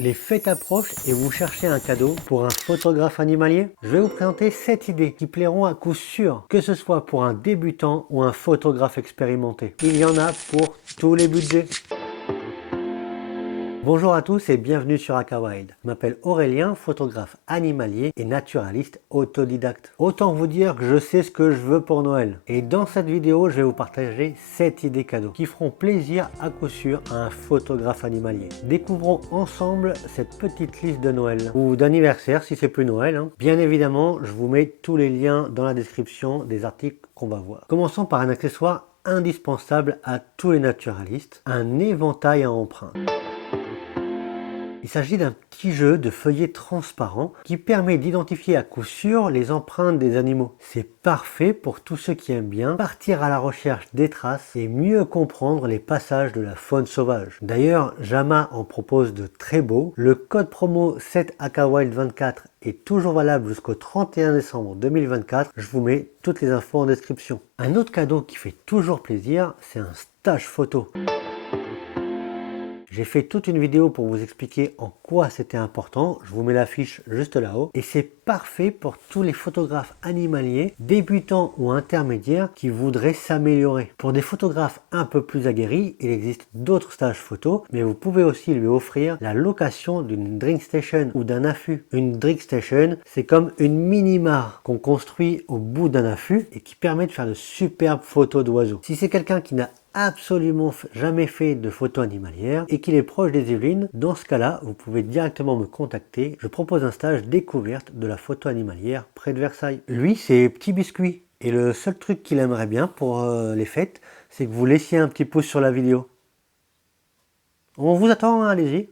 Les fêtes approchent et vous cherchez un cadeau pour un photographe animalier? Je vais vous présenter 7 idées qui plairont à coup sûr, que ce soit pour un débutant ou un photographe expérimenté. Il y en a pour tous les budgets. Bonjour à tous et bienvenue sur Akawild. Je m'appelle Aurélien, photographe animalier et naturaliste autodidacte. Autant vous dire que je sais ce que je veux pour Noël. Et dans cette vidéo, je vais vous partager 7 idées cadeaux qui feront plaisir à coup sûr à un photographe animalier. Découvrons ensemble cette petite liste de Noël ou d'anniversaire si c'est plus Noël. Bien évidemment, je vous mets tous les liens dans la description des articles qu'on va voir. Commençons par un accessoire indispensable à tous les naturalistes, un éventail à empreintes. Il s'agit d'un petit jeu de feuillets transparents qui permet d'identifier à coup sûr les empreintes des animaux. C'est parfait pour tous ceux qui aiment bien partir à la recherche des traces et mieux comprendre les passages de la faune sauvage. D'ailleurs, Jama en propose de très beaux. Le code promo 7akawild24 est toujours valable jusqu'au 31 décembre 2024. Je vous mets toutes les infos en description. Un autre cadeau qui fait toujours plaisir, c'est un stage photo. J'ai fait toute une vidéo pour vous expliquer en quoi c'était important, je vous mets l'affiche juste là-haut, et c'est parfait pour tous les photographes animaliers, débutants ou intermédiaires qui voudraient s'améliorer. Pour des photographes un peu plus aguerris, il existe d'autres stages photos, mais vous pouvez aussi lui offrir la location d'une drink station ou d'un affût. Une drink station, c'est comme une mini-mare qu'on construit au bout d'un affût et qui permet de faire de superbes photos d'oiseaux. Si c'est quelqu'un qui n'a absolument jamais fait de photo animalière et qu'il est proche des Yvelines, dans ce cas-là, vous pouvez directement me contacter. Je propose un stage découverte de la photo animalière près de Versailles. Lui, c'est Petit Biscuit. Et le seul truc qu'il aimerait bien pour les fêtes, c'est que vous laissiez un petit pouce sur la vidéo. On vous attend, hein, allez-y.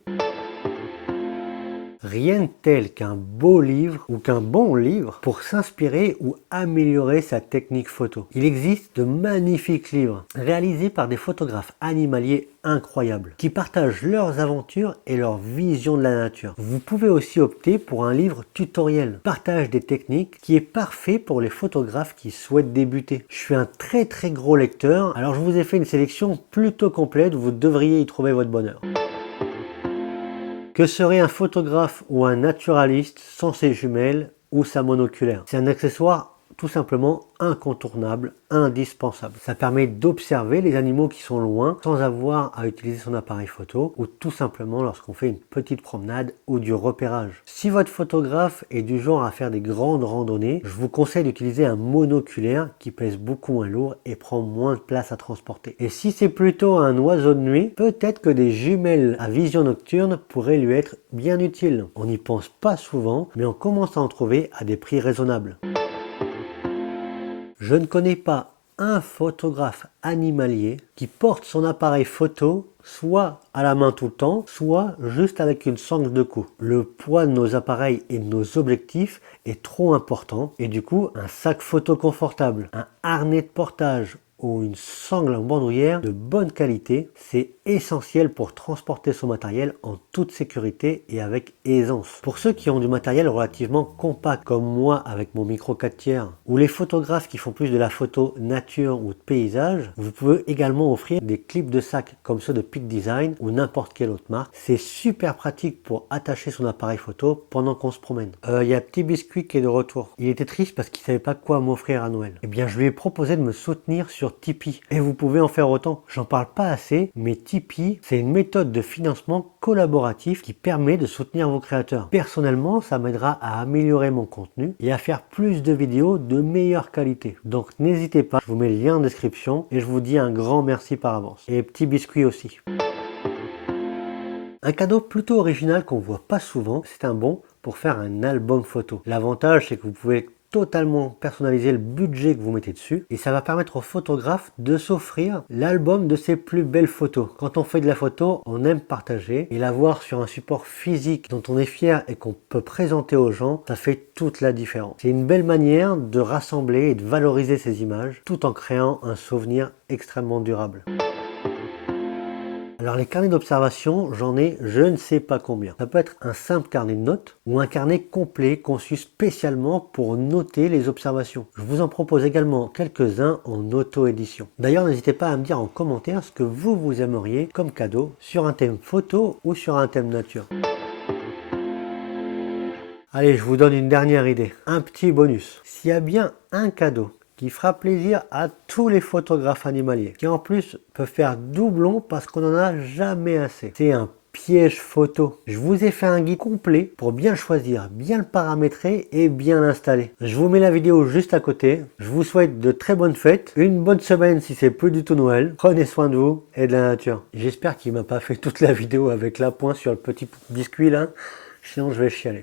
Rien de tel qu'un beau livre ou qu'un bon livre pour s'inspirer ou améliorer sa technique photo. Il existe de magnifiques livres réalisés par des photographes animaliers incroyables qui partagent leurs aventures et leur vision de la nature. Vous pouvez aussi opter pour un livre tutoriel, partage des techniques, qui est parfait pour les photographes qui souhaitent débuter. Je suis un très gros lecteur, alors je vous ai fait une sélection plutôt complète, vous devriez y trouver votre bonheur. Que serait un photographe ou un naturaliste sans ses jumelles ou sa monoculaire? C'est un accessoire tout simplement incontournable, indispensable. Ça permet d'observer les animaux qui sont loin sans avoir à utiliser son appareil photo ou tout simplement lorsqu'on fait une petite promenade ou du repérage. Si votre photographe est du genre à faire des grandes randonnées, je vous conseille d'utiliser un monoculaire qui pèse beaucoup moins lourd et prend moins de place à transporter. Et si c'est plutôt un oiseau de nuit, peut-être que des jumelles à vision nocturne pourraient lui être bien utiles. On n'y pense pas souvent, mais on commence à en trouver à des prix raisonnables. Je ne connais pas un photographe animalier qui porte son appareil photo soit à la main tout le temps, soit juste avec une sangle de cou. Le poids de nos appareils et de nos objectifs est trop important et du coup un sac photo confortable, un harnais de portage ou une sangle en bandoulière de bonne qualité, c'est essentiel pour transporter son matériel en toute sécurité et avec aisance. Pour ceux qui ont du matériel relativement compact comme moi avec mon micro 4/3 ou les photographes qui font plus de la photo nature ou de paysage, vous pouvez également offrir des clips de sac comme ceux de Peak Design ou n'importe quelle autre marque. C'est super pratique pour attacher son appareil photo pendant qu'on se promène. Il y a Petit Biscuit qui est de retour. Il était triste parce qu'il savait pas quoi m'offrir à Noël. Eh bien je lui ai proposé de me soutenir sur Tipeee et vous pouvez en faire autant. J'en parle pas assez, mais Tipeee, c'est une méthode de financement collaboratif qui permet de soutenir vos créateurs. Personnellement, ça m'aidera à améliorer mon contenu et à faire plus de vidéos de meilleure qualité. Donc n'hésitez pas, je vous mets le lien en description et je vous dis un grand merci par avance. Et Petit Biscuit aussi. Un cadeau plutôt original qu'on voit pas souvent, c'est un bon pour faire un album photo. L'avantage, c'est que vous pouvez totalement personnaliser le budget que vous mettez dessus et ça va permettre au photographe de s'offrir l'album de ses plus belles photos. Quand on fait de la photo, on aime partager et l'avoir sur un support physique dont on est fier et qu'on peut présenter aux gens, ça fait toute la différence. C'est une belle manière de rassembler et de valoriser ces images tout en créant un souvenir extrêmement durable. Alors les carnets d'observation, j'en ai je ne sais pas combien. Ça peut être un simple carnet de notes ou un carnet complet conçu spécialement pour noter les observations. Je vous en propose également quelques-uns en auto-édition. D'ailleurs, n'hésitez pas à me dire en commentaire ce que vous aimeriez comme cadeau sur un thème photo ou sur un thème nature. Allez, je vous donne une dernière idée. Un petit bonus. S'il y a bien un cadeau qui fera plaisir à tous les photographes animaliers, qui en plus peut faire doublon parce qu'on n'en a jamais assez, c'est un piège photo. Je vous ai fait un guide complet pour bien le choisir, bien le paramétrer et bien l'installer. Je vous mets la vidéo juste à côté. Je vous souhaite de très bonnes fêtes, une bonne semaine si c'est plus du tout Noël. Prenez soin de vous et de la nature. J'espère qu'il m'a pas fait toute la vidéo avec la pointe sur le petit biscuit là, sinon je vais chialer.